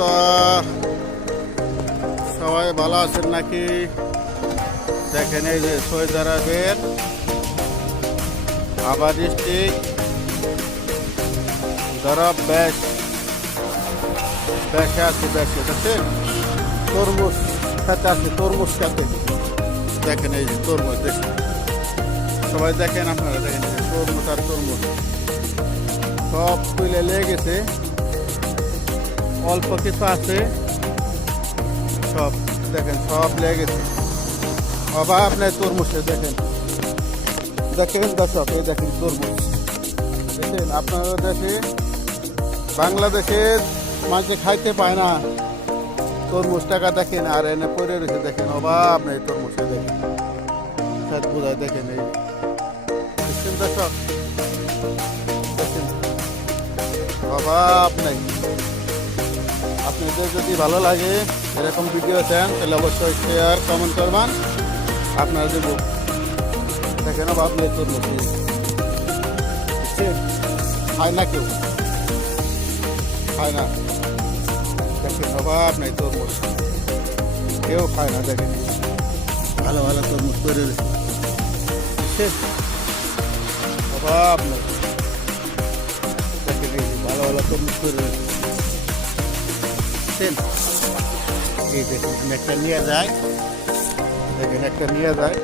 অবস্থা? সবাই ভালো আছেন নাকি? দেখেন এই যে সৌদি আরবের আবার ডিস্ট্রিক্ট দরব বেশে আছে, দেখছেন তরমুজ খেতে আছে, তরমুজ খেতে। দেখেন এই যে তরমুজ, দেখেন সবাই, দেখেন আপনারা, দেখেন তরমুজ আর তরমুজ সব তুলে লেগে গেছে, অল্প কিছু আছে, সব দেখেন সব লেগে গেছে। অভাব নেই তরমুজে, দেখেন দর্শক, এই দেখেন তরমুজ, দেখেন আপনারা দেশে, বাংলাদেশের মাঝে খাইতে পায় না তরমুজ, টাকা দেখেন আর এনে পড়ে রয়েছে, দেখেন অভাব নেই তরমুজে, দেখেন সাত বোঝায়, দেখেন এই দেখছেন দর্শক, দেখেন অভাব নেই। আপনাদের যদি ভালো লাগে এরকম ভিডিও চান তাহলে অবশ্যই শেয়ার কমেন্ট করবেন, আপনারা দেব। দেখেন অভাব নেই তরমুজ, খায় না কেউ, খায় না, দেখেন অভাব নেই তরমুজ, কেউ খায় না। দেখেন ভালো ভালো তরমুজ করে রয়েছে, অভাব নেই, দেখেন এই ভালো ভালো তরমুজ করে রয়েছে। এই দেখেন একটা নিয়ে যায়, দেখেন একটা নিয়ে যায়,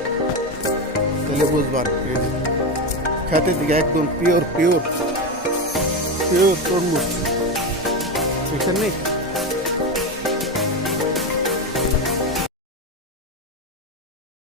তাহলে বুঝবার এই যে খেতের দিকে একদম পিওর তরমুজ, বুঝছেন নি?